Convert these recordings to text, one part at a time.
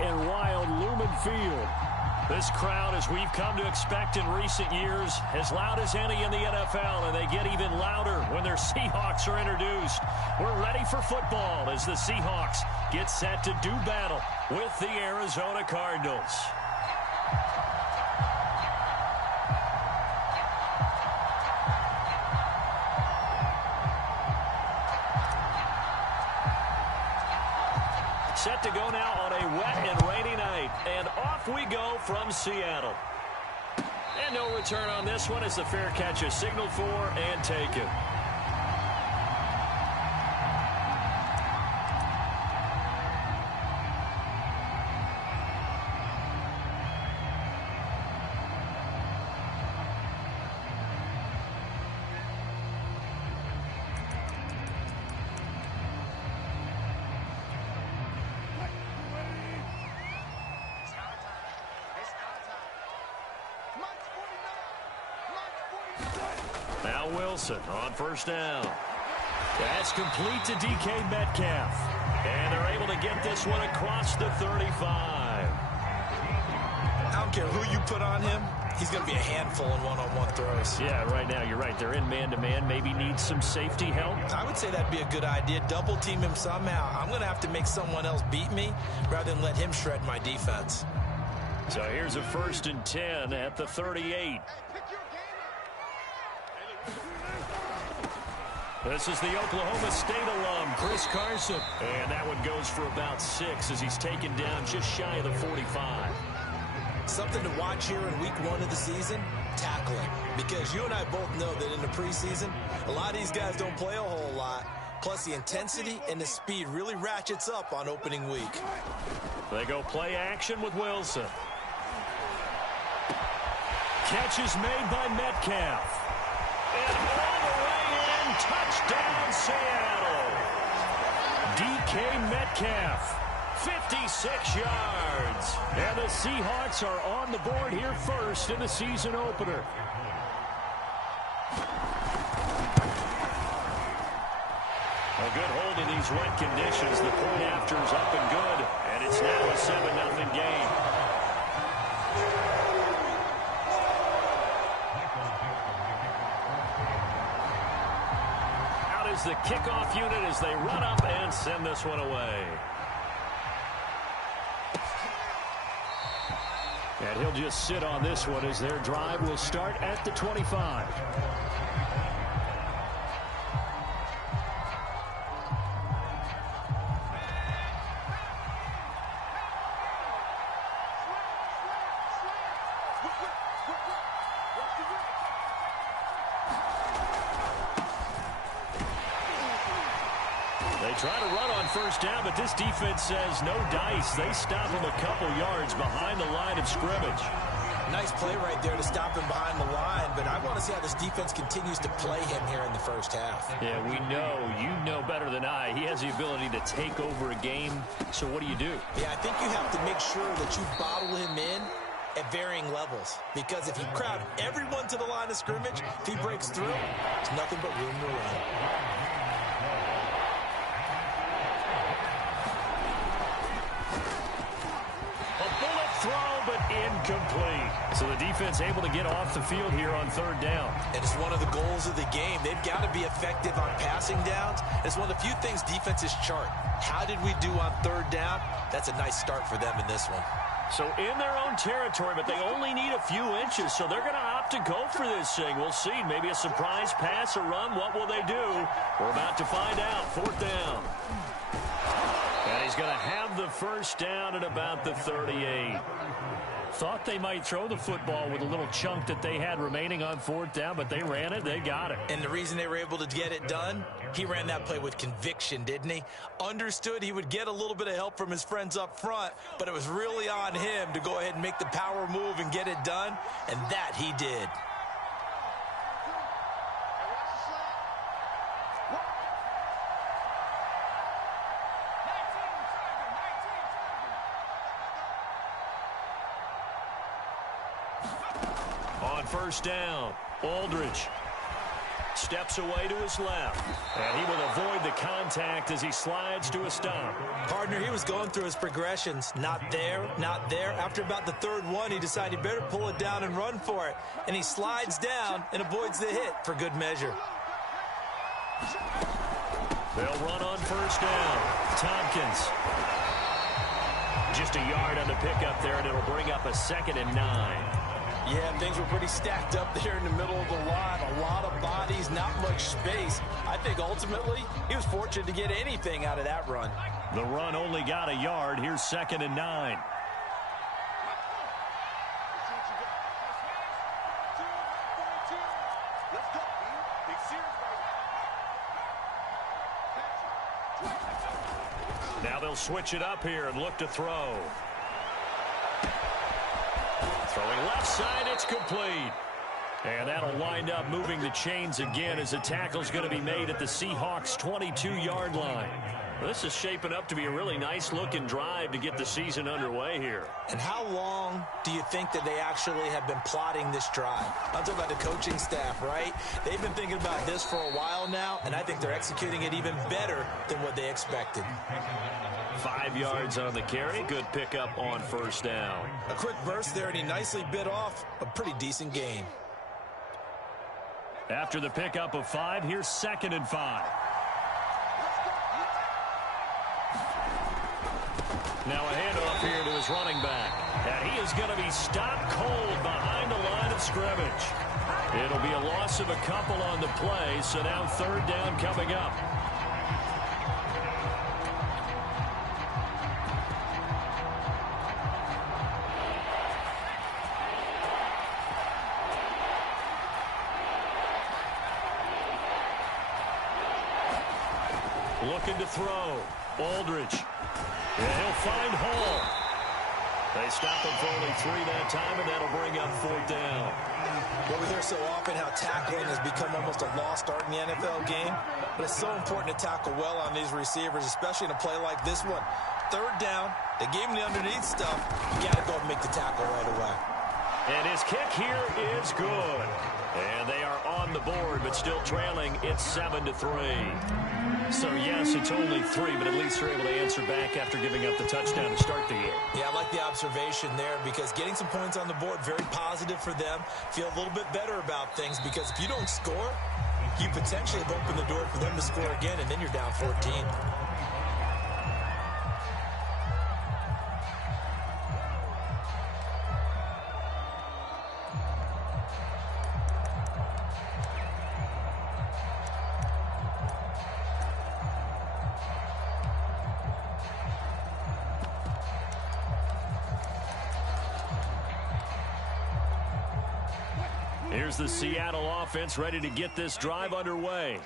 and wild Lumen Field. This crowd, as we've come to expect in recent years, as loud as any in the NFL, and they get even louder when their Seahawks are introduced. We're ready for football as the Seahawks get set to do battle with the Arizona Cardinals. Set to go now on a wet and rainy night. And off we go from Seattle. And no return on this one as the fair catch is signaled for and taken. Now Wilson on first down. That's complete to DK Metcalf. And they're able to get this one across the 35. I don't care who you put on him. He's going to be a handful in one-on-one throws. Yeah, right now, you're right. They're in man-to-man. Maybe need some safety help. I would say that'd be a good idea. Double team him somehow. I'm going to have to make someone else beat me rather than let him shred my defense. So here's a 1st and 10 at the 38. This is the Oklahoma State alum, Chris Carson. And that one goes for about 6 as he's taken down just shy of the 45. Something to watch here in week 1 of the season, tackling. Because you and I both know that in the preseason, a lot of these guys don't play a whole lot. Plus the intensity and the speed really ratchets up on opening week. They go play action with Wilson. Catch is made by Metcalf. And all the way in, touchdown Seattle. DK Metcalf, 56 yards. And the Seahawks are on the board here first in the season opener. A good hold in these wet conditions. The point after is up and good. And it's now a 7-0 game. The kickoff unit as they run up and send this one away. And he'll just sit on this one as their drive will start at the 25. They try to run on first down, but this defense says no dice. They stop him a couple yards behind the line of scrimmage. Nice play right there to stop him behind the line, but I want to see how this defense continues to play him here in the first half. Yeah, we know. You know better than I. He has the ability to take over a game, so what do you do? Yeah, I think you have to make sure that you bottle him in at varying levels, because if you crowd everyone to the line of scrimmage, if he breaks through, there's nothing but room to run. Incomplete. So the defense able to get off the field here on 3rd down. And it's one of the goals of the game. They've got to be effective on passing downs. It's one of the few things defenses chart. How did we do on 3rd down? That's a nice start for them in this one. So in their own territory, but they only need a few inches, so they're going to opt to go for this thing. We'll see. Maybe a surprise pass or run. What will they do? We're about to find out. 4th down. And he's going to have the first down at about the 38. Thought they might throw the football with a little chunk that they had remaining on 4th down, but they ran it. They got it. And the reason they were able to get it done, he ran that play with conviction, didn't he? Understood he would get a little bit of help from his friends up front, but it was really on him to go ahead and make the power move and get it done, and that he did. On first down, Aldridge. Steps away to his left. And he will avoid the contact as he slides to a stop. Partner, he was going through his progressions. Not there, not there. After about the third one, he decided he better pull it down and run for it. And he slides down and avoids the hit for good measure. They'll run on first down. Tompkins. Just a yard on the pickup there, and it'll bring up a 2nd and 9. Yeah, things were pretty stacked up there in the middle of the line. A lot of bodies, not much space. I think ultimately he was fortunate to get anything out of that run. The run only got a yard. Here's 2nd and 9. Now they'll switch it up here and look to throw. Throwing left side, it's complete. And that'll wind up moving the chains again as the tackle's going to be made at the Seahawks' 22-yard line. This is shaping up to be a really nice-looking drive to get the season underway here. And how long do you think that they actually have been plotting this drive? I'm talking about the coaching staff, right? They've been thinking about this for a while now, and I think they're executing it even better than what they expected. 5 yards on the carry. Good pickup on first down. A quick burst there, and he nicely bit off a pretty decent gain. After the pickup of 5, here's 2nd and 5. Now a handoff here to his running back. And he is going to be stopped cold behind the line of scrimmage. It'll be a loss of a couple on the play, so now 3rd down coming up. Looking to throw. Aldridge. And he'll find Hall. They stop him for only 3 that time, and that'll bring up 4th down. Well, we hear so often how tackling has become almost a lost art in the NFL game, but it's so important to tackle well on these receivers, especially in a play like this one. 3rd down, they gave him the underneath stuff. You got to go and make the tackle right away. And his kick here is good. And they are on the board, but still trailing. It's 7-3. So, yes, it's only 3, but at least they're able to answer back after giving up the touchdown to start the game. Yeah, I like the observation there because getting some points on the board, very positive for them. Feel a little bit better about things because if you don't score, you potentially have opened the door for them to score again, and then you're down 14. Here's the Seattle offense ready to get this drive underway.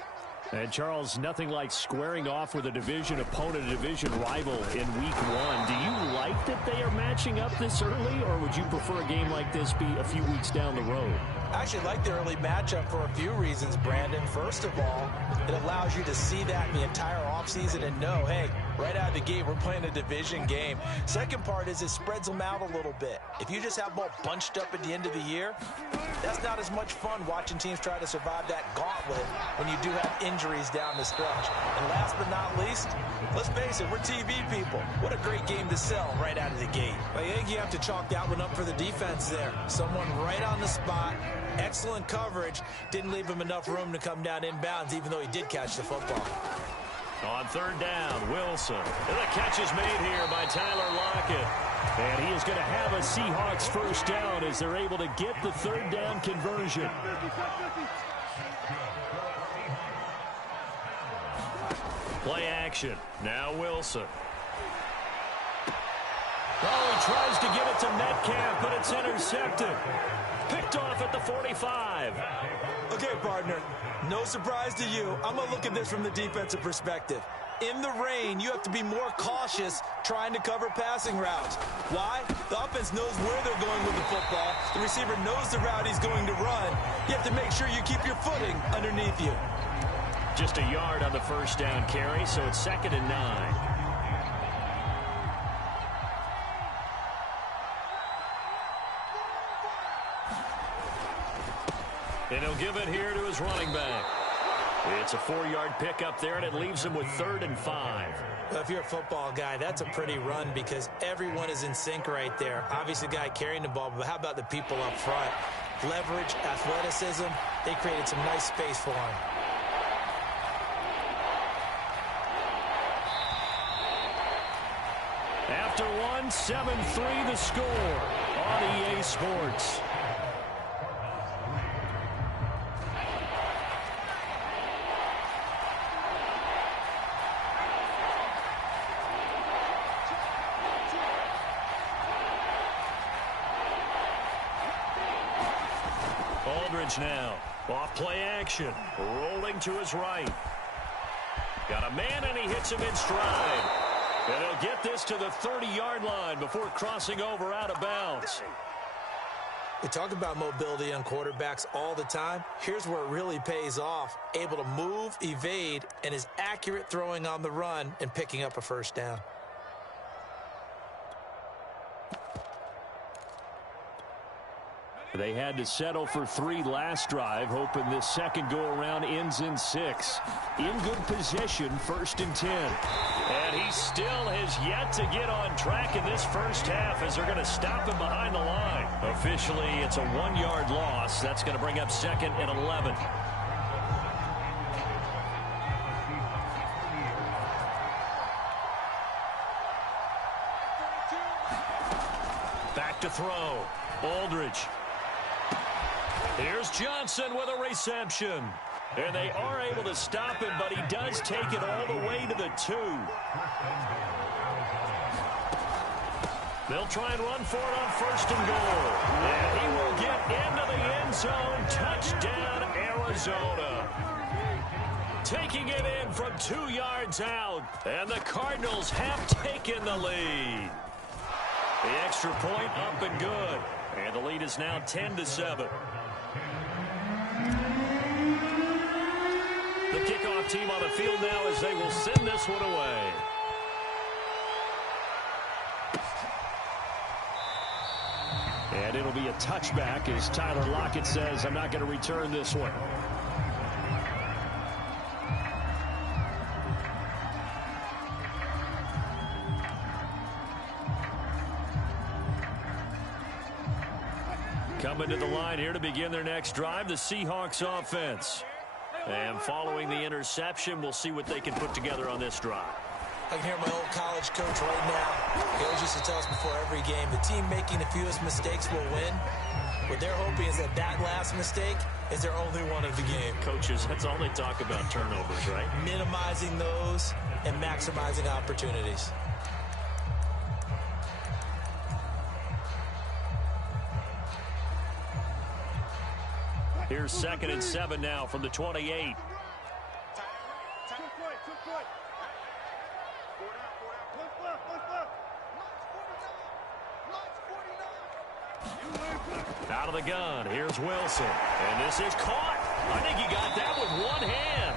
And, Charles, nothing like squaring off with a division opponent, a division rival in week 1. Do you like that they are matching up this early, or would you prefer a game like this be a few weeks down the road? I actually like the early matchup for a few reasons, Brandon. First of all, it allows you to see that in the entire offseason and know, hey, right out of the gate, we're playing a division game. Second part is it spreads them out a little bit. If you just have them all bunched up at the end of the year, that's not as much fun watching teams try to survive that gauntlet when you do have injuries down the stretch. And last but not least, let's face it, we're TV people. What a great game to sell right out of the gate. I think you have to chalk that one up for the defense there. Someone right on the spot. Excellent coverage. Didn't leave him enough room to come down inbounds, even though he did catch the football. On 3rd down, Wilson. And the catch is made here by Tyler Lockett. And he is going to have a Seahawks first down as they're able to get the 3rd down conversion. Play action. Now Wilson. Oh, he tries to give it to Metcalf, but it's intercepted. Picked off at the 45. Okay, partner, no surprise to you. I'm going to look at this from the defensive perspective. In the rain, you have to be more cautious trying to cover passing routes. Why? The offense knows where they're going with the football. The receiver knows the route he's going to run. You have to make sure you keep your footing underneath you. Just a yard on the first down carry, so it's 2nd and 9. And he'll give it here to his running back. It's a 4-yard pickup there, and it leaves him with 3rd and 5. Well, if you're a football guy, that's a pretty run because everyone is in sync right there. Obviously, the guy carrying the ball, but how about the people up front? Leverage, athleticism, they created some nice space for him. After one, 7-3 the score on EA Sports. Aldridge now, off play action, rolling to his right. Got a man and he hits him in stride. And he'll get this to the 30-yard line before crossing over out of bounds. We talk about mobility on quarterbacks all the time. Here's where it really pays off. Able to move, evade, and is accurate throwing on the run and picking up a first down. They had to settle for 3 last drive, hoping this second go-around ends in 6. In good position, 1st and 10. And he still has yet to get on track in this first half as they're going to stop him behind the line. Officially, it's a 1-yard loss. That's going to bring up 2nd and 11. Back to throw. Aldridge. Here's Johnson with a reception. And they are able to stop him, but he does take it all the way to the 2. They'll try and run for it on 1st and goal. And he will get into the end zone. Touchdown, Arizona. Taking it in from 2 yards out. And the Cardinals have taken the lead. The extra point up and good. And the lead is now 10-7. The kickoff team on the field now as they will send this one away. And it'll be a touchback as Tyler Lockett says, I'm not going to return this one. Coming to the line here to begin their next drive, the Seahawks offense. And following the interception, we'll see what they can put together on this drive. I can hear my old college coach right now. He always used to tell us before every game, the team making the fewest mistakes will win. What they're hoping is that that last mistake is their only one of the game. Coaches, that's all they talk about, turnovers, right? Minimizing those and maximizing opportunities. Here's 2nd and 7 now from the 28. Out of the gun, here's Wilson. And this is caught. I think he got that with one hand.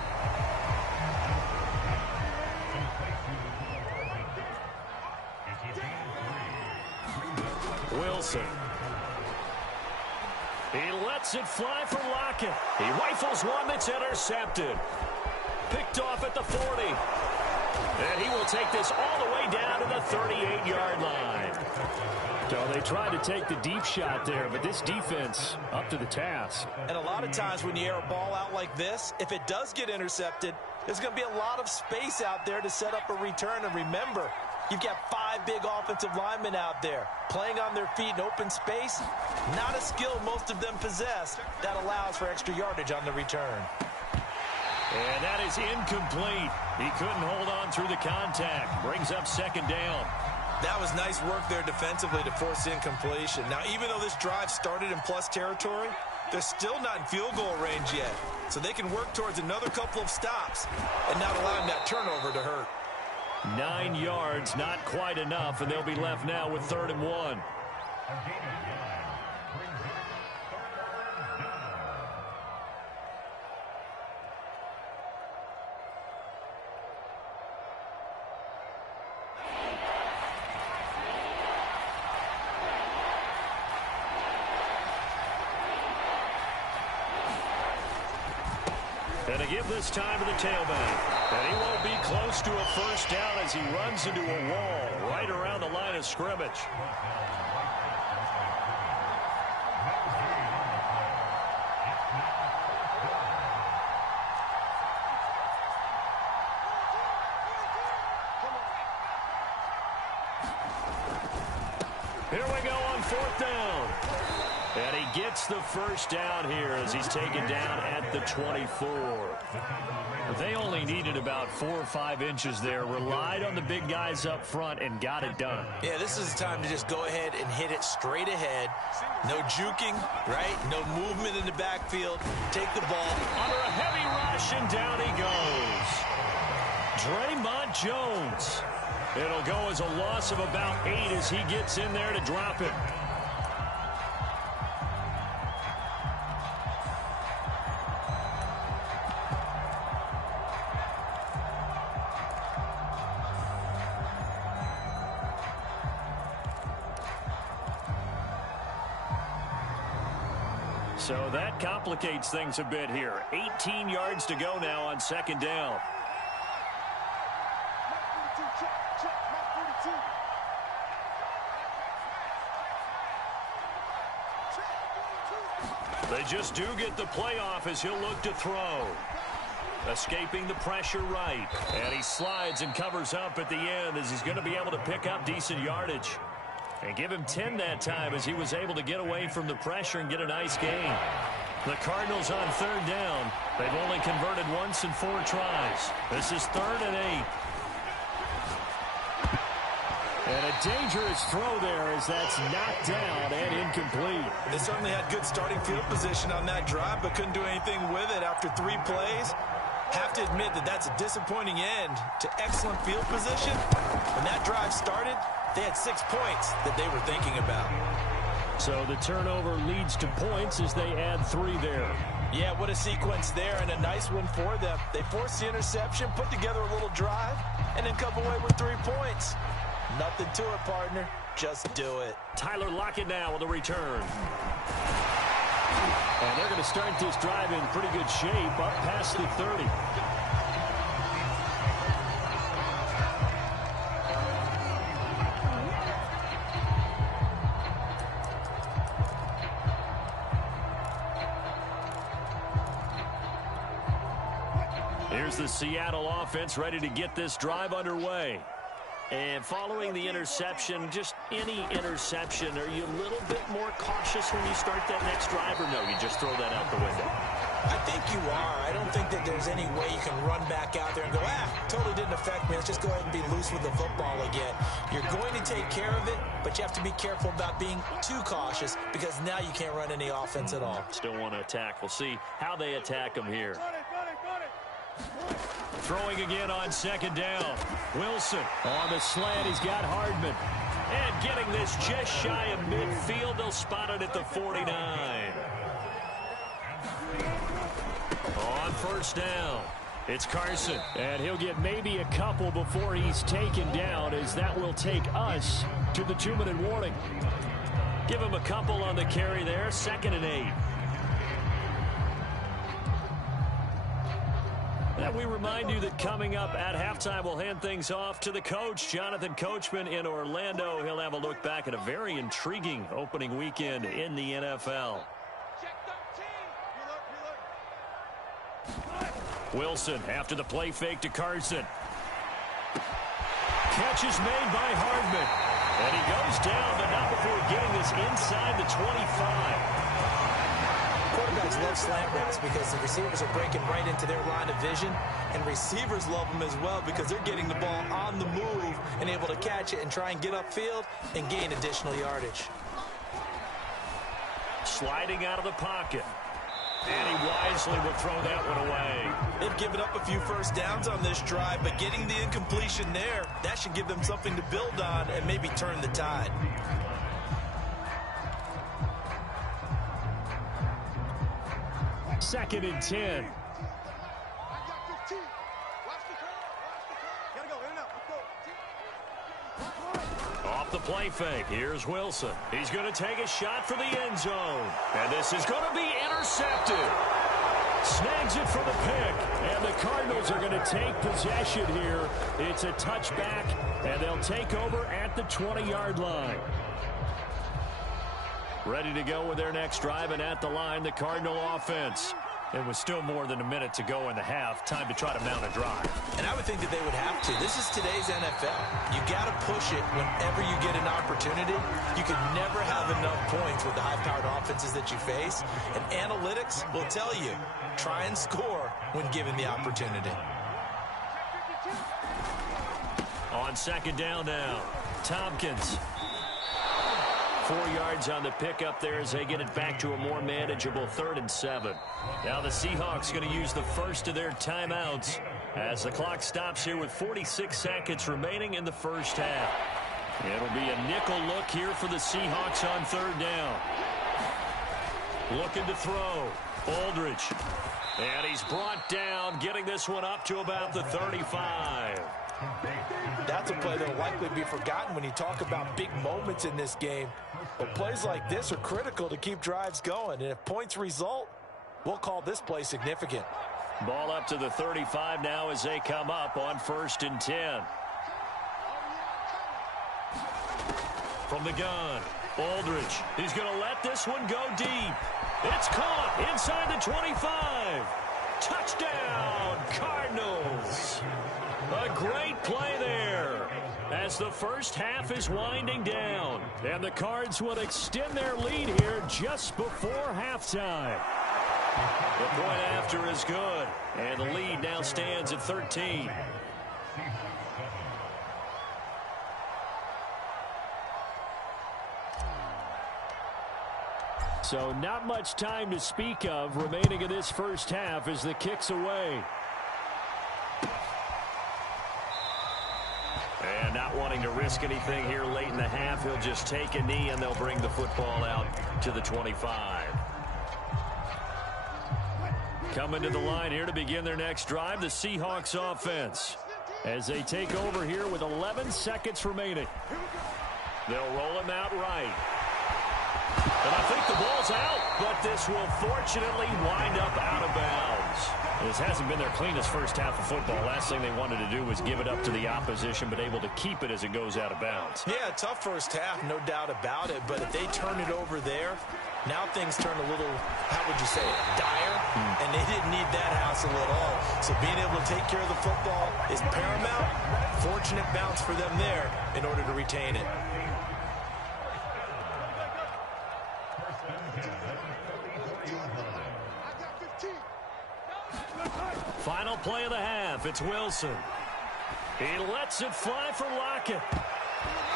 Wilson. He lets it fly for Lockett. He rifles one that's intercepted. Picked off at the 40. And he will take this all the way down to the 38-yard line. So they tried to take the deep shot there, but this defense up to the task. And a lot of times when you air a ball out like this, if it does get intercepted, there's going to be a lot of space out there to set up a return. And remember, you've got 5 big offensive linemen out there playing on their feet in open space. Not a skill most of them possess that allows for extra yardage on the return. And that is incomplete. He couldn't hold on through the contact. Brings up 2nd down. That was nice work there defensively to force incompletion. Now, even though this drive started in plus territory, they're still not in field goal range yet. So they can work towards another couple of stops and not allowing that turnover to hurt. 9 yards, not quite enough, and they'll be left now with 3rd and 1. And to give this time to the tailback. And he won't be close to a first down as he runs into a wall right around the line of scrimmage. Here we go on fourth down. And he gets the first down here as he's taken down at the 24. They only needed about 4 or 5 inches there, relied on the big guys up front, and got it done. Yeah, this is the time to just go ahead and hit it straight ahead. No juking, right? No movement in the backfield. Take the ball. Under a heavy rush, and down he goes. Draymond Jones. It'll go as a loss of about 8 as he gets in there to drop it. So that complicates things a bit here. 18 yards to go now on second down. They just do get the playoff as he'll look to throw. Escaping the pressure right. And he slides and covers up at the end as he's going to be able to pick up decent yardage. And give him 10 that time as he was able to get away from the pressure and get a nice gain. The Cardinals on third down. They've only converted once in 4 tries. This is 3rd and 8. And a dangerous throw there as that's knocked down and incomplete. They certainly had good starting field position on that drive, but couldn't do anything with it after 3 plays. Have to admit that that's a disappointing end to excellent field position. When that drive started, they had 6 points that they were thinking about. So the turnover leads to points as they add 3 there. Yeah, what a sequence there, and a nice one for them. They forced the interception, put together a little drive, and then come away with 3 points. Nothing to it, partner. Just do it. Tyler Lockett now with a return. And they're going to start this drive in pretty good shape, up past the 30. Here's the Seattle offense ready to get this drive underway. And following the interception, just any interception, are you a little bit more cautious when you start that next drive, or no, you just throw that out the window? I think you are. I don't think that there's any way you can run back out there and go, totally didn't affect me. Let's just go ahead and be loose with the football again. You're going to take care of it, but you have to be careful about being too cautious because now you can't run any offense at all. Still want to attack. We'll see how they attack them here. Throwing again on second down. Wilson on the slant. He's got Hardman. And getting this just shy of midfield. They'll spot it at the 49. On first down, it's Carson. And he'll get maybe a couple before he's taken down, as that will take us to the 2-minute warning. Give him a couple on the carry there. 2nd and 8. And we remind you that coming up at halftime, we'll hand things off to the coach, Jonathan Coachman in Orlando. He'll have a look back at a very intriguing opening weekend in the NFL. Wilson after the play fake to Carson. Catch is made by Hardman. And he goes down, but not before getting this inside the 25. Quarterbacks love slant routes because the receivers are breaking right into their line of vision, and receivers love them as well because they're getting the ball on the move and able to catch it and try and get upfield and gain additional yardage. Sliding out of the pocket. And he wisely will throw that one away. They've given up a few first downs on this drive, but getting the incompletion there, that should give them something to build on and maybe turn the tide. Second and 10. Off the play fake. Here's Wilson. He's going to take a shot for the end zone. And this is going to be intercepted. Snags it for the pick. And the Cardinals are going to take possession here. It's a touchback, and they'll take over at the 20-yard line. Ready to go with their next drive, and at the line, the Cardinal offense. It was still more than a minute to go in the half. Time to try to mount a drive. And I would think that they would have to. This is today's NFL. You got to push it whenever you get an opportunity. You can never have enough points with the high-powered offenses that you face. And analytics will tell you, try and score when given the opportunity. On second down now, Tompkins. 4 yards on the pickup there as they get it back to a more manageable 3rd and 7. Now the Seahawks going to use the first of their timeouts as the clock stops here with 46 seconds remaining in the first half. It'll be a nickel look here for the Seahawks on 3rd down. Looking to throw. Aldridge. And he's brought down, getting this one up to about the 35. That's a play that will likely be forgotten when you talk about big moments in this game. But plays like this are critical to keep drives going. And if points result, we'll call this play significant. Ball up to the 35 now as they come up on 1st and 10. From the gun, Aldridge. He's going to let this one go deep. It's caught inside the 25. Touchdown, Cardinals. A great play there as the first half is winding down. And the Cards will extend their lead here just before halftime. The point after is good. And the lead now stands at 13. So not much time to speak of remaining in this first half as the kick's away. And not wanting to risk anything here late in the half, he'll just take a knee and they'll bring the football out to the 25. Coming to the line here to begin their next drive, the Seahawks offense. As they take over here with 11 seconds remaining. They'll roll him out right. And I think the ball's out, but this will fortunately wind up out of bounds. This hasn't been their cleanest first half of football. Last thing they wanted to do was give it up to the opposition, but able to keep it as it goes out of bounds. Yeah, tough first half, no doubt about it. But if they turn it over there, now things turn a little, how would you say it, dire? And they didn't need that hassle at all. So being able to take care of the football is paramount. Fortunate bounce for them there in order to retain it. Final play of the half. It's Wilson. He lets it fly for Lockett.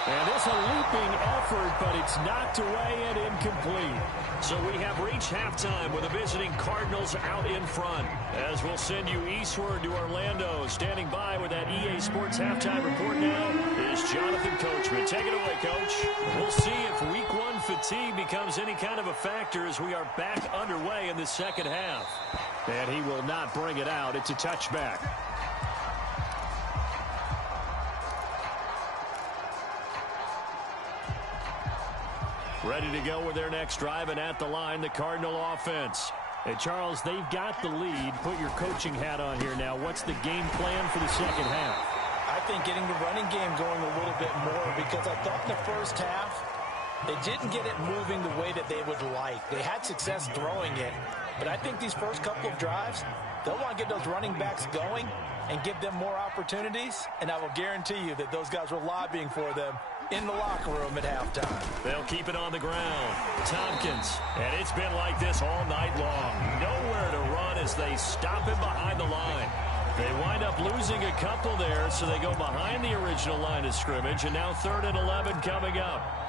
And it's a leaping effort, but it's knocked away and incomplete. So we have reached halftime with the visiting Cardinals out in front. As we'll send you eastward to Orlando. Standing by with that EA Sports halftime report now is Jonathan Coachman. Take it away, Coach. We'll see if Week 1 fatigue becomes any kind of a factor as we are back underway in the second half. And he will not bring it out. It's a touchback. Ready to go with their next drive, and at the line, the Cardinal offense. And Charles, they've got the lead. Put your coaching hat on here now. What's the game plan for the second half? I think getting the running game going a little bit more, because I thought in the first half they didn't get it moving the way that they would like. They had success throwing it, but I think these first couple of drives, they'll want to get those running backs going and give them more opportunities, and I will guarantee you that those guys were lobbying for them in the locker room at halftime. They'll keep it on the ground. Tompkins, and it's been like this all night long. Nowhere to run as they stop him behind the line. They wind up losing a couple there, so they go behind the original line of scrimmage, and now 3rd and 11 coming up.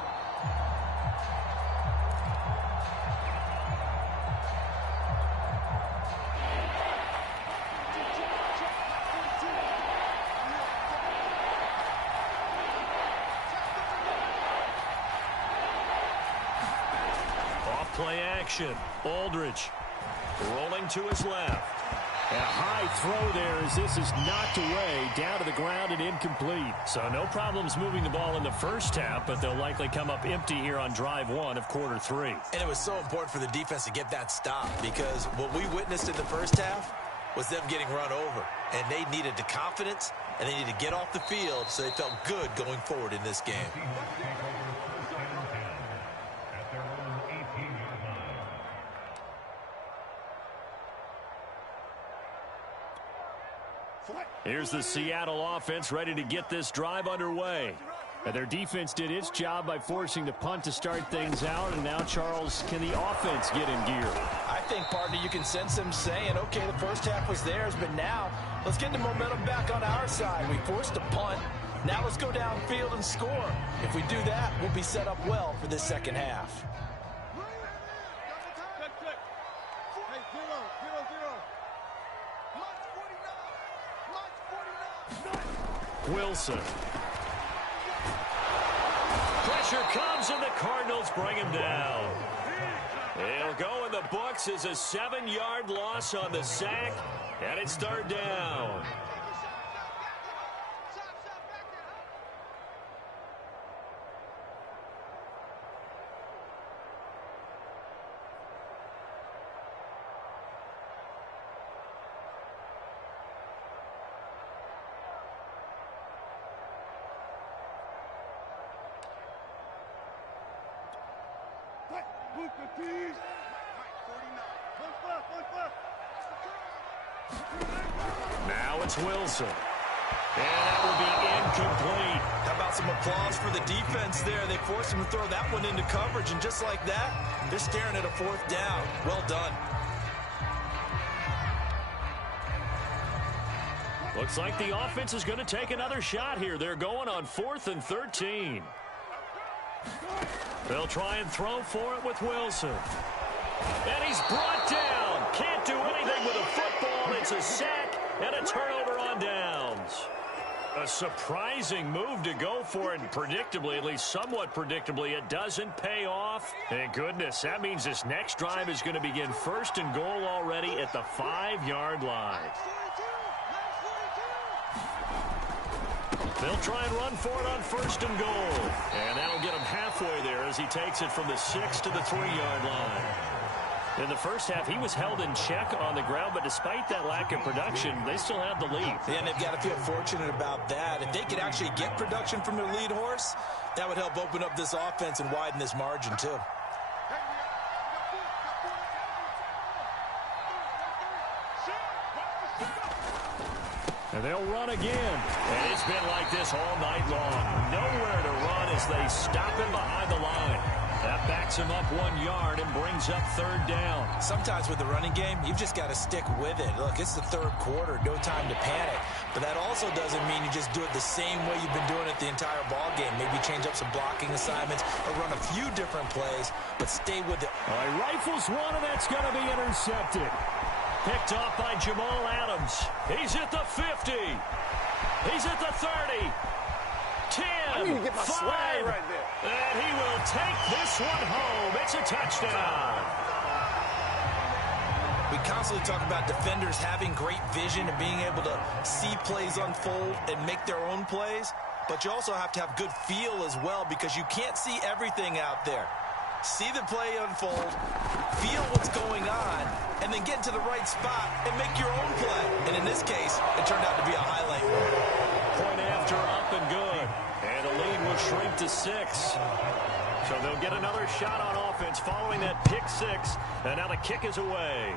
Play action. Aldridge rolling to his left. A high throw there as this is knocked away, down to the ground and incomplete. So no problems moving the ball in the first half, but they'll likely come up empty here on drive one of quarter three. And it was so important for the defense to get that stop because what we witnessed in the first half was them getting run over. And they needed the confidence, and they needed to get off the field so they felt good going forward in this game. Here's the Seattle offense ready to get this drive underway. And their defense did its job by forcing the punt to start things out. And now, Charles, can the offense get in gear? I think, partner, you can sense them saying, okay, the first half was theirs, but now let's get the momentum back on our side. We forced a punt. Now let's go downfield and score. If we do that, we'll be set up well for this second half. Wilson. Pressure comes, and the Cardinals bring him down. He'll go in the books as a 7-yard loss on the sack, and it's third down. Now it's Wilson. And that will be incomplete. How about some applause for the defense there? They forced him to throw that one into coverage, and just like that, they're staring at a fourth down. Well done. Looks like the offense is going to take another shot here. They're going on 4th and 13. They'll try and throw for it with Wilson. And he's brought down. Can't do anything with a football. It's a sack and a turnover on downs. A surprising move to go for it, and predictably, at least somewhat predictably, it doesn't pay off. Thank goodness. That means this next drive is going to begin 1st and goal already at the 5-yard line. They'll try and run for it on 1st and goal. And that'll get him halfway there as he takes it from the 6 to the 3-yard line. In the first half, he was held in check on the ground, but despite that lack of production, they still have the lead. Yeah, and they've got to feel fortunate about that. If they could actually get production from their lead horse, that would help open up this offense and widen this margin, too. And they'll run again. And it's been like this all night long. Nowhere to run as they stop him behind the line. That backs him up 1 yard and brings up 3rd down. Sometimes with the running game, you've just got to stick with it. Look, it's the 3rd quarter, no time to panic. But that also doesn't mean you just do it the same way you've been doing it the entire ball game. Maybe change up some blocking assignments or run a few different plays, but stay with it. All right, rifles one, and that's going to be intercepted. Picked off by Jamal Adams. He's at the 50. He's at the 30. 10, I need to get my 5, swag right there. And he will take this one home. It's a touchdown. We constantly talk about defenders having great vision and being able to see plays unfold and make their own plays, but you also have to have good feel as well because you can't see everything out there. See the play unfold, feel what's going on, and then get to the right spot and make your own play. And in this case, it turned out to be a highlight reel. Point after up and good. And the lead will shrink to 6. So they'll get another shot on offense following that pick 6. And now the kick is away.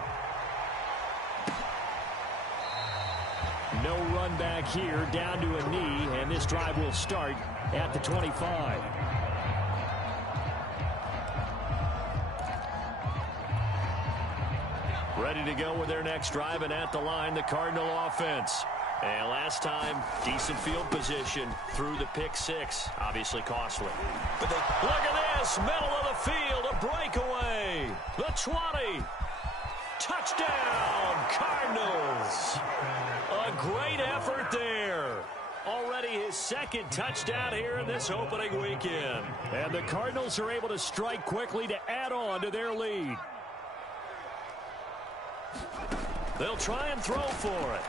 No run back here, down to a knee, and this drive will start at the 25. Ready to go with their next drive, and at the line, the Cardinal offense. And last time, decent field position through the pick 6. Obviously costly. But look at this, middle of the field, a breakaway. The 20. Touchdown, Cardinals. A great effort there. Already his 2nd touchdown here in this opening weekend. And the Cardinals are able to strike quickly to add on to their lead. They'll try and throw for it.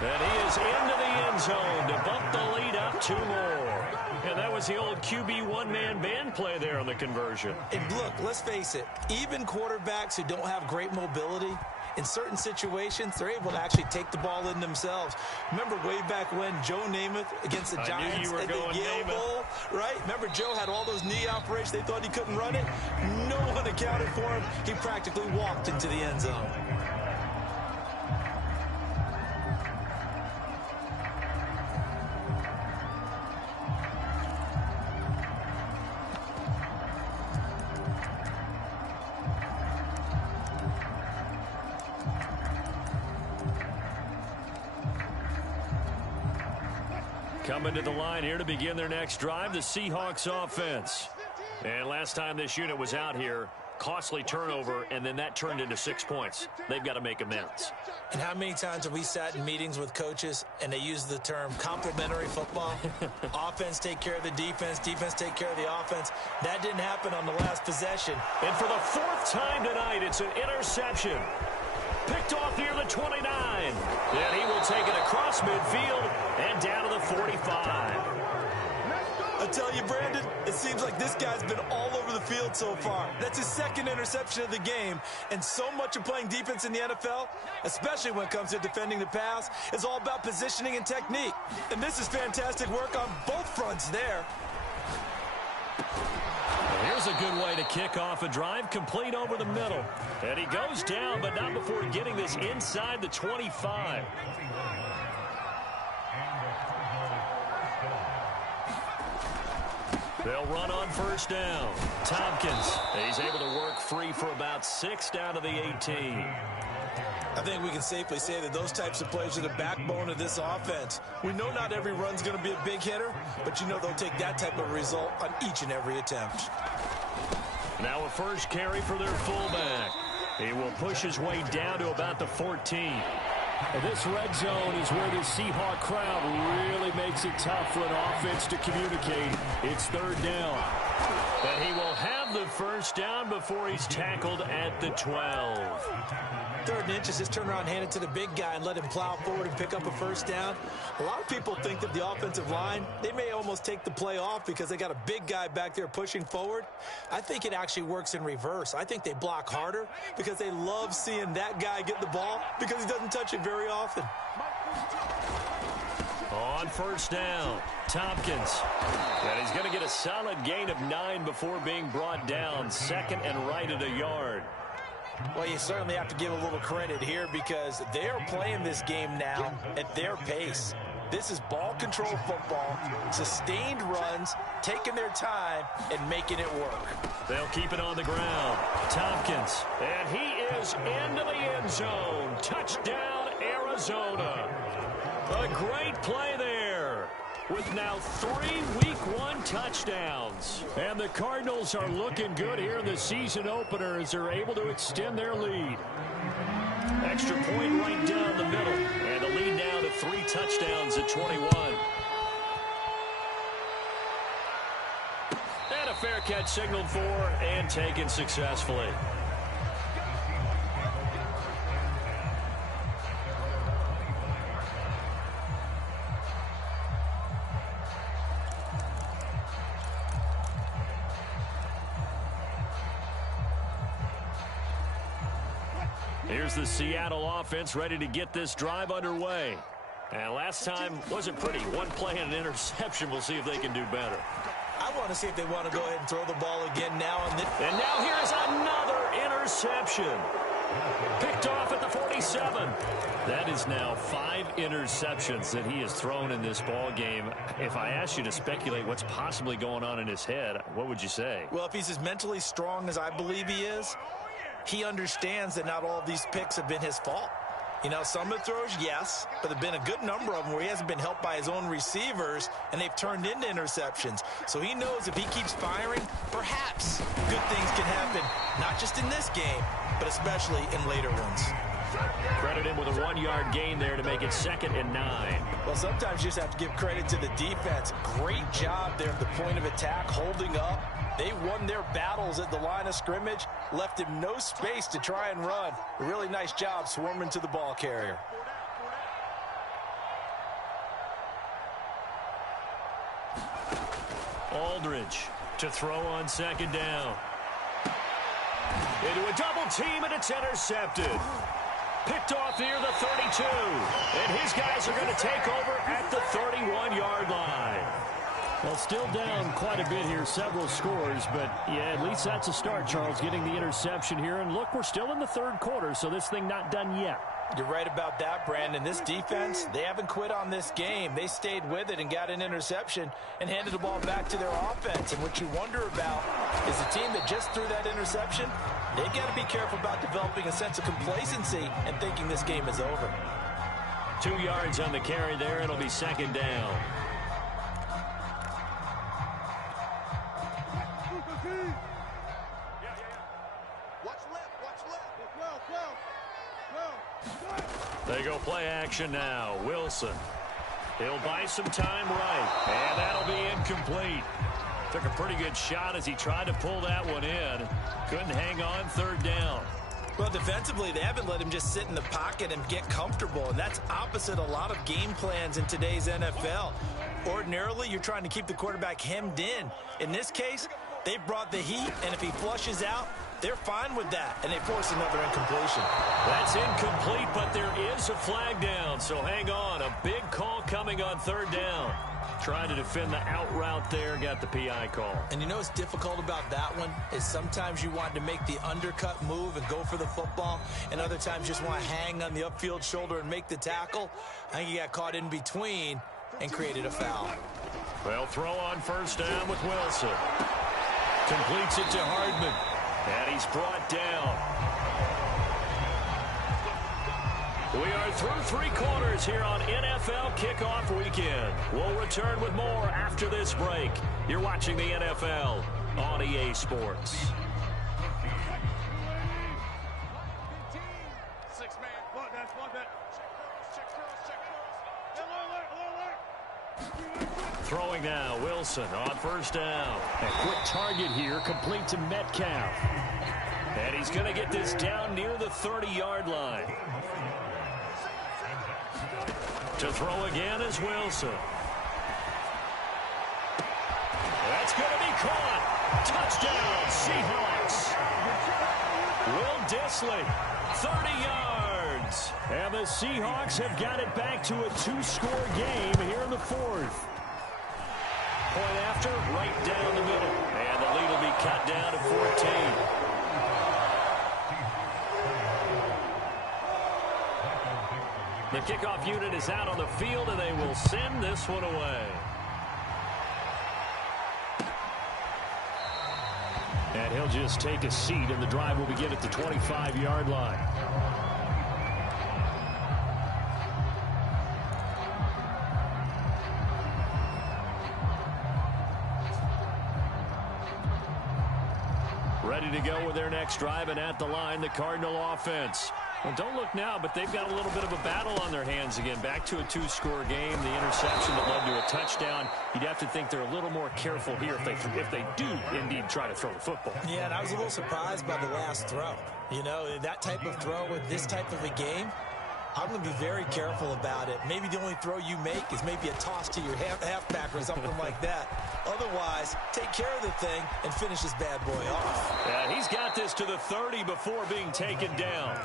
And he is into the end zone to bump the lead up 2 more. And that was the old QB one-man band play there on the conversion. And look, let's face it, even quarterbacks who don't have great mobility, in certain situations, they're able to actually take the ball in themselves. Remember way back when Joe Namath against the Giants at the Yale Bowl, right? Remember Joe had all those knee operations. They thought he couldn't run it. No one accounted for him. He practically walked into the end zone. Coming to the line here to begin their next drive, the Seahawks offense. And last time this unit was out here, costly turnover, and then that turned into 6 points. They've got to make amends. And how many times have we sat in meetings with coaches and they use the term complementary football? Offense take care of the defense, defense take care of the offense. That didn't happen on the last possession. And for the 4th time tonight, it's an interception. Picked off near the 29. Then he will take it across midfield and down to the 45. I tell you, Brandon, it seems like this guy's been all over the field so far. That's his 2nd interception of the game. And so much of playing defense in the NFL, especially when it comes to defending the pass, is all about positioning and technique. And this is fantastic work on both fronts there. Here's a good way to kick off a drive, complete over the middle. And he goes down, but not before getting this inside the 25. They'll run on 1st down. Tompkins, he's able to work free for about 6 down to the 18. I think we can safely say that those types of plays are the backbone of this offense. We know not every run's going to be a big hitter, but you know they'll take that type of result on each and every attempt. Now a first carry for their fullback. He will push his way down to about the 14. This red zone is where the Seahawk crowd really makes it tough for an offense to communicate. It's 3rd down. And he will have the first down before he's tackled at the 12. 3rd and inches, just turn around, hand it to the big guy and let him plow forward and pick up a first down. A lot of people think that the offensive line, they may almost take the play off because they got a big guy back there pushing forward. I think it actually works in reverse. I think they block harder because they love seeing that guy get the ball because he doesn't touch it very often. On 1st down, Tompkins. And he's going to get a solid gain of 9 before being brought down. 2nd and right at a yard. Well, you certainly have to give a little credit here because they're playing this game now at their pace. This is ball control football, sustained runs, taking their time, and making it work. They'll keep it on the ground. Tompkins, and he is into the end zone. Touchdown, Arizona. A great play there with now 3 Week 1 touchdowns. And the Cardinals are looking good here in the season opener as they're able to extend their lead. Extra point right down the middle. And the lead now to 3 touchdowns at 21. And a fair catch signaled for and taken successfully. Here's the Seattle offense ready to get this drive underway. And last time wasn't pretty. 1 play and an interception. We'll see if they can do better. I want to see if they want to go ahead and throw the ball again now. And now here's another interception. Picked off at the 47. That is now 5 interceptions that he has thrown in this ball game. If I asked you to speculate what's possibly going on in his head, what would you say? Well, if he's as mentally strong as I believe he is, he understands that not all of these picks have been his fault. You know, some of the throws, yes, but there have been a good number of them where he hasn't been helped by his own receivers, and they've turned into interceptions. So he knows if he keeps firing, perhaps good things can happen, not just in this game, but especially in later ones. Credit him with a 1-yard gain there to make it 2nd and 9. Well, sometimes you just have to give credit to the defense. Great job there at the point of attack, holding up, They won their battles at the line of scrimmage, left him no space to try and run. A really nice job swarming to the ball carrier. Aldridge to throw on second down. Into a double team, and it's intercepted. Picked off near the 32. And his guys are going to take over at the 31-yard line. Well, still down quite a bit here, several scores, but yeah, at least that's a start, Charles, getting the interception here. And look, we're still in the third quarter, so this thing not done yet. You're right about that, Brandon. This defense, they haven't quit on this game. They stayed with it and got an interception and handed the ball back to their offense. And what you wonder about is the team that just threw that interception, they've got to be careful about developing a sense of complacency and thinking this game is over. 2 yards on the carry there. It'll be second down. They go play action now. Wilson. He'll buy some time right. And that'll be incomplete. Took a pretty good shot as he tried to pull that one in. Couldn't hang on third down. Well, defensively, they haven't let him just sit in the pocket and get comfortable, and that's opposite a lot of game plans in today's NFL. Ordinarily, you're trying to keep the quarterback hemmed in. In this case, they brought the heat, and if he flushes out, they're fine with that, and they force another incompletion. That's incomplete, but there is a flag down, so hang on. A big call coming on third down. Trying to defend the out route there, got the PI call. And you know what's difficult about that one is sometimes you want to make the undercut move and go for the football, and other times you just want to hang on the upfield shoulder and make the tackle. I think he got caught in between and created a foul. Well, throw on first down with Wilson. Completes it to Hardman. And he's brought down. We are through three quarters here on NFL Kickoff Weekend. We'll return with more after this break. You're watching the NFL on EA Sports. Throwing now, Wilson on first down. A quick target here, complete to Metcalf. And he's going to get this down near the 30-yard line. To throw again is Wilson. That's going to be caught. Touchdown, Seahawks. Will Dissly, 30 yards. And the Seahawks have got it back to a two-score game here in the fourth. Point after, right down the middle. And the lead will be cut down to 14. The kickoff unit is out on the field, and they will send this one away. And he'll just take a seat, and the drive will begin at the 25-yard line. Ready to go with their next drive, and at the line, the Cardinal offense. Well, don't look now, but they've got a little bit of a battle on their hands again. Back to a two-score game. The interception that led to a touchdown. You'd have to think they're a little more careful here if they do indeed try to throw the football. Yeah, and I was a little surprised by the last throw. You know, that type of throw with this type of a game, I'm going to be very careful about it. Maybe the only throw you make is maybe a toss to your halfback or something like that. Otherwise, take care of the thing and finish this bad boy off. Yeah, he's got this to the 30 before being taken down.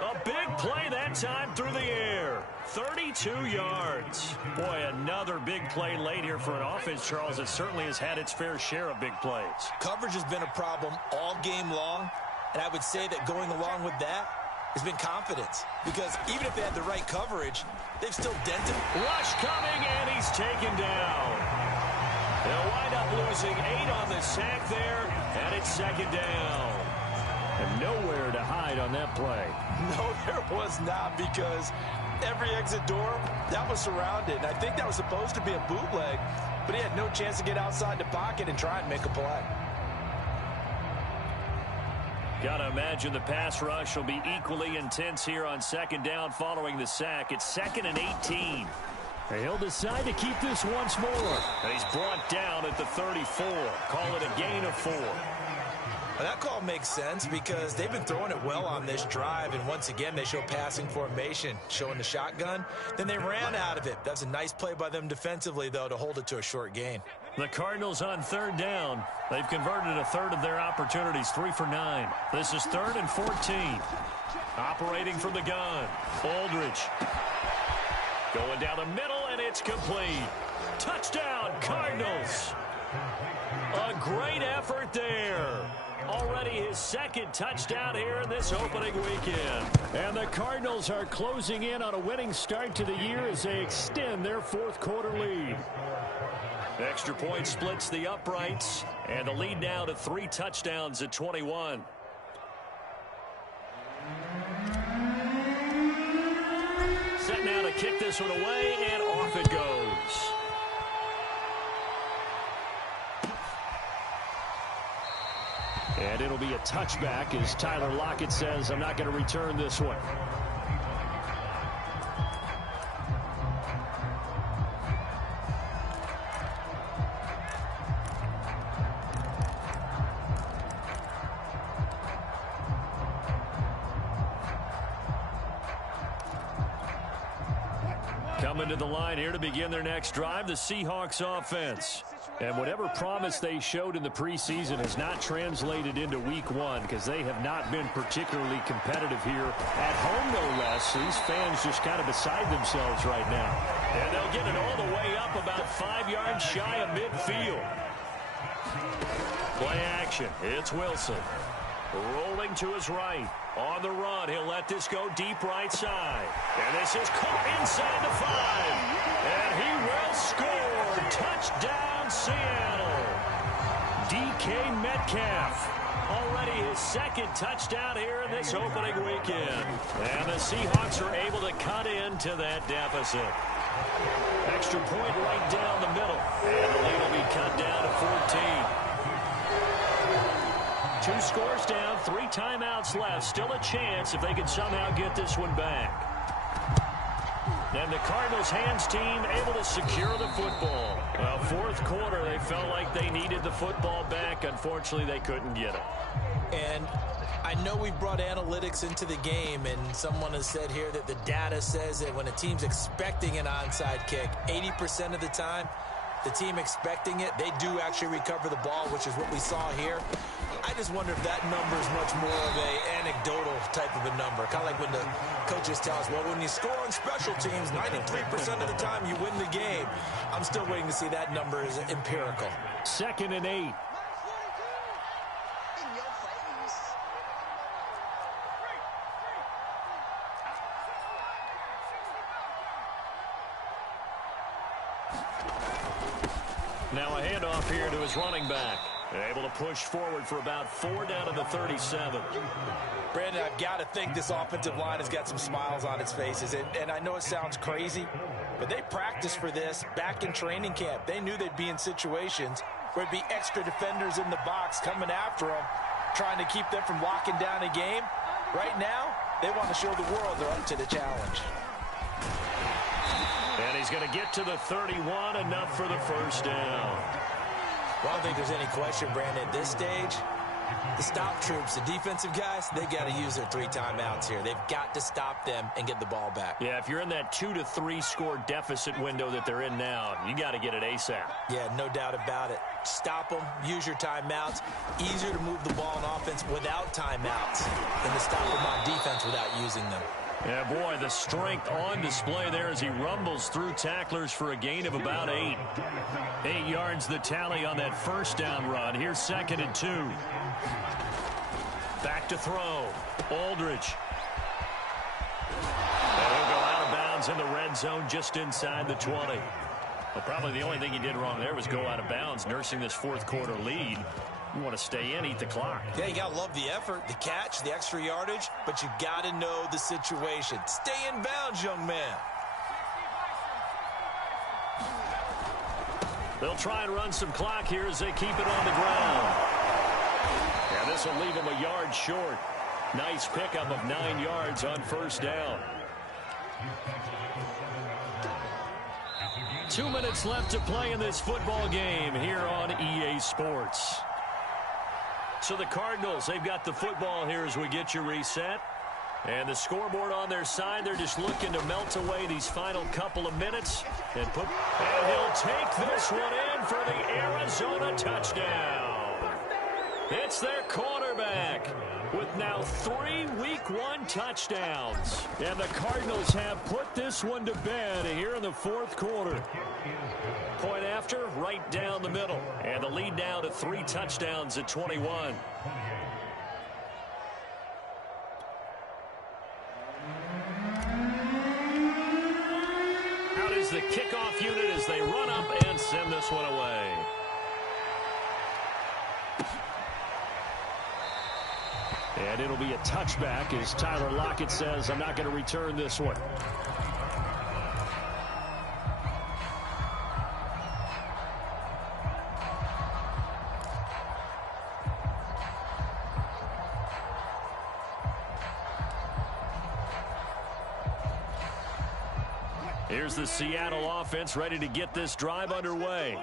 A big play that time through the air. 32 yards. Boy, another big play late here for an offense, Charles, that certainly has had its fair share of big plays. Coverage has been a problem all game long, and I would say that going along with that has been confidence, because even if they had the right coverage, they've still dented. Rush coming, and he's taken down. They'll wind up losing 8 on the sack there, and it's second down. And nowhere to hide on that play. No, there was not, because every exit door, that was surrounded. And I think that was supposed to be a bootleg, but he had no chance to get outside the pocket and try and make a play. Got to imagine the pass rush will be equally intense here on second down following the sack. It's 2nd and 18. He'll decide to keep this once more. And he's brought down at the 34. Call it a gain of 4. Well, that call makes sense because they've been throwing it well on this drive, and once again, they show passing formation, showing the shotgun. Then they ran out of it. That's a nice play by them defensively, though, to hold it to a short gain. The Cardinals on 3rd down. They've converted a third of their opportunities, 3 for 9. This is 3rd and 14. Operating from the gun, Aldridge. Going down the middle, and it's complete. Touchdown, Cardinals. A great effort there. Already his 2nd touchdown here in this opening weekend. And the Cardinals are closing in on a winning start to the year as they extend their 4th quarter lead. Extra point splits the uprights, and the lead now to 3 touchdowns at 21. Set now to kick this one away, and off it goes. And it'll be a touchback as Tyler Lockett says, I'm not going to return this one. Coming to the line here to begin their next drive, the Seahawks offense. And whatever promise they showed in the preseason has not translated into week 1 because they have not been particularly competitive here at home, no less. These fans just kind of beside themselves right now. And they'll get it all the way up about 5 yards shy of midfield. Play action. It's Wilson. Rolling to his right. On the run, he'll let this go deep right side. And this is caught inside the 5. And he will score. Touchdown, Seattle. DK Metcalf. Already his 2nd touchdown here in this opening weekend. And the Seahawks are able to cut into that deficit. Extra point right down the middle. And the lead will be cut down to 14. 2 scores down, 3 timeouts left. Still a chance if they can somehow get this one back. And the Cardinals' hands team able to secure the football. Well, 4th quarter, they felt like they needed the football back. Unfortunately, they couldn't get it. And I know we've brought analytics into the game, and someone has said here that the data says that when a team's expecting an onside kick, 80% of the time, the team expecting it, they do actually recover the ball, which is what we saw here. I just wonder if that number is much more of an anecdotal type of a number. Kind of like when the coaches tell us, well, when you score on special teams, 93% of the time you win the game. I'm still waiting to see that number is empirical. 2nd and 8. Now a handoff here to his running back. Able to push forward for about 4 down to the 37. Brandon, I've got to think this offensive line has got some smiles on its faces. And I know it sounds crazy, but they practiced for this back in training camp. They knew they'd be in situations where there'd be extra defenders in the box coming after them, trying to keep them from locking down a game. Right now, they want to show the world they're up to the challenge. And he's going to get to the 31, enough for the 1st down. Well, I don't think there's any question, Brandon, at this stage, the stop troops, the defensive guys, they got to use their 3 timeouts here. They've got to stop them and get the ball back. Yeah, if you're in that 2 to 3 score deficit window that they're in now, you got to get it ASAP. Yeah, no doubt about it. Stop them, use your timeouts. Easier to move the ball on offense without timeouts than to stop them on defense without using them. Yeah, boy, the strength on display there as he rumbles through tacklers for a gain of about 8. 8 yards the tally on that 1st down run. Here's 2nd and 2. Back to throw. Aldridge. And he'll go out of bounds in the red zone just inside the 20. Well, probably the only thing he did wrong there was go out of bounds, nursing this 4th quarter lead. You want to stay in, eat the clock. Yeah, you got to love the effort, the catch, the extra yardage, but you got to know the situation. Stay in bounds, young man. They'll try and run some clock here as they keep it on the ground. And this will leave them a yard short. Nice pickup of 9 yards on 1st down. 2 minutes left to play in this football game here on EA Sports. So the Cardinals, they've got the football here as we get you reset. And the scoreboard on their side, they're just looking to melt away these final couple of minutes. And he'll take this one in for the Arizona touchdown. It's their quarterback with now 3 Week 1 touchdowns. And the Cardinals have put this one to bed here in the fourth quarter. Point after, right down the middle. And the lead now to 3 touchdowns at 21. Out is the kickoff unit as they run up and send this one away. And it'll be a touchback as Tyler Lockett says, I'm not going to return this one. Here's the Seattle offense ready to get this drive underway.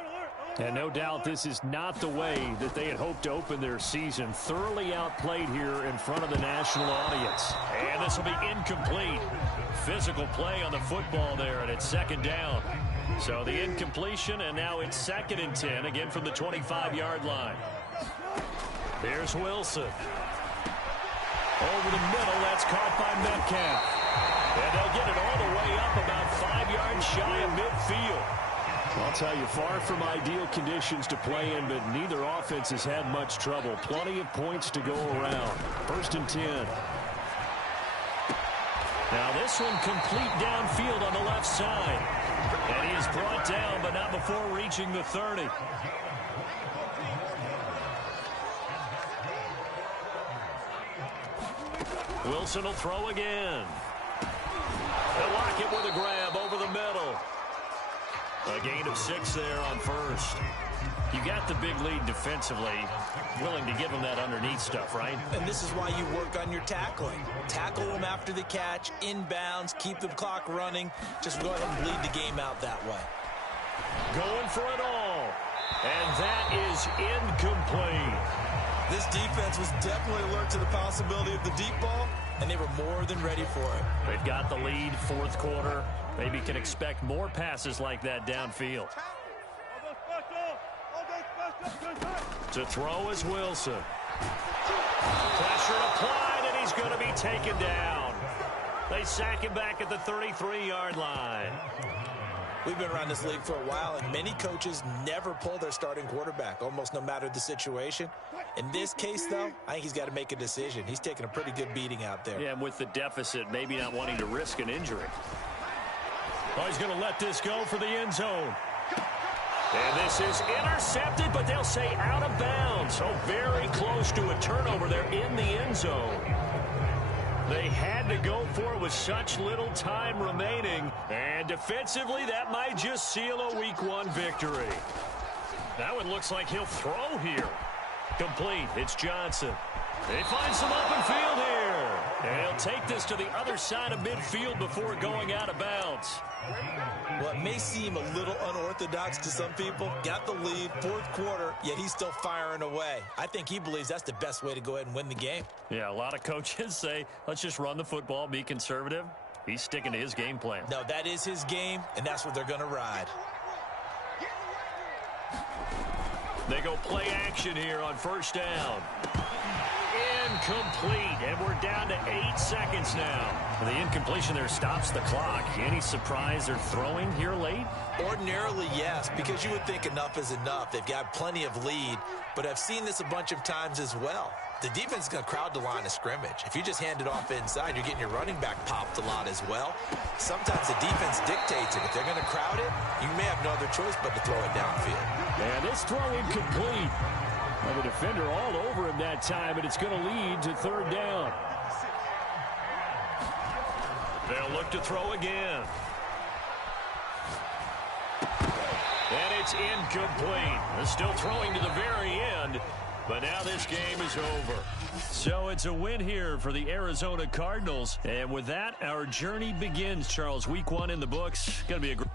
And no doubt this is not the way that they had hoped to open their season. Thoroughly outplayed here in front of the national audience. And this will be incomplete. Physical play on the football there, and it's second down. So the incompletion, and now it's 2nd and 10, again from the 25-yard line. Here's Wilson. Over the middle, that's caught by Metcalf. And they'll get it all the way up about 5 yards shy of midfield. I'll tell you, far from ideal conditions to play in, but neither offense has had much trouble. Plenty of points to go around. 1st and 10. Now this one complete downfield on the left side. And he is brought down, but not before reaching the 30. Wilson will throw again. They'll lock it with a grab over the middle. A gain of 6 there on first. You got the big lead defensively. Willing to give them that underneath stuff, right? And this is why you work on your tackling. Tackle them after the catch, inbounds, keep the clock running. Just go ahead and bleed the game out that way. Going for it all. And that is incomplete. This defense was definitely alert to the possibility of the deep ball, and they were more than ready for it. They've got the lead, fourth quarter. Maybe can expect more passes like that downfield. To throw is Wilson. Pressure applied, and he's going to be taken down. They sack him back at the 33-yard line. We've been around this league for a while, and many coaches never pull their starting quarterback, almost no matter the situation. In this case, though, I think he's got to make a decision. He's taking a pretty good beating out there. Yeah, and with the deficit, maybe not wanting to risk an injury. Oh, he's going to let this go for the end zone. And this is intercepted, but they'll say out of bounds. So very close to a turnover there in the end zone. They had to go for it with such little time remaining. And defensively, that might just seal a Week 1 victory. That one looks like he'll throw here. Complete. It's Johnson. They find some open field here. And he'll take this to the other side of midfield before going out of bounds. Well, it may seem a little unorthodox to some people. Got the lead, fourth quarter, yet he's still firing away. I think he believes that's the best way to go ahead and win the game. Yeah, a lot of coaches say, let's just run the football, be conservative. He's sticking to his game plan. No, that is his game, and that's what they're going to ride. They go play action here on first down. Incomplete, and we're down to 8 seconds now. The incompletion there stops the clock. Any surprise they're throwing here late? Ordinarily, yes, because you would think enough is enough. They've got plenty of lead, but I've seen this a bunch of times as well. The defense is going to crowd the line of scrimmage. If you just hand it off inside, you're getting your running back popped a lot as well. Sometimes the defense dictates it. If they're going to crowd it, you may have no other choice but to throw it downfield. And this throw incomplete. Well, the defender all over him that time, and it's going to lead to third down. They'll look to throw again. And it's incomplete. They're still throwing to the very end, but now this game is over. So it's a win here for the Arizona Cardinals. And with that, our journey begins, Charles. Week 1 in the books. Going to be a great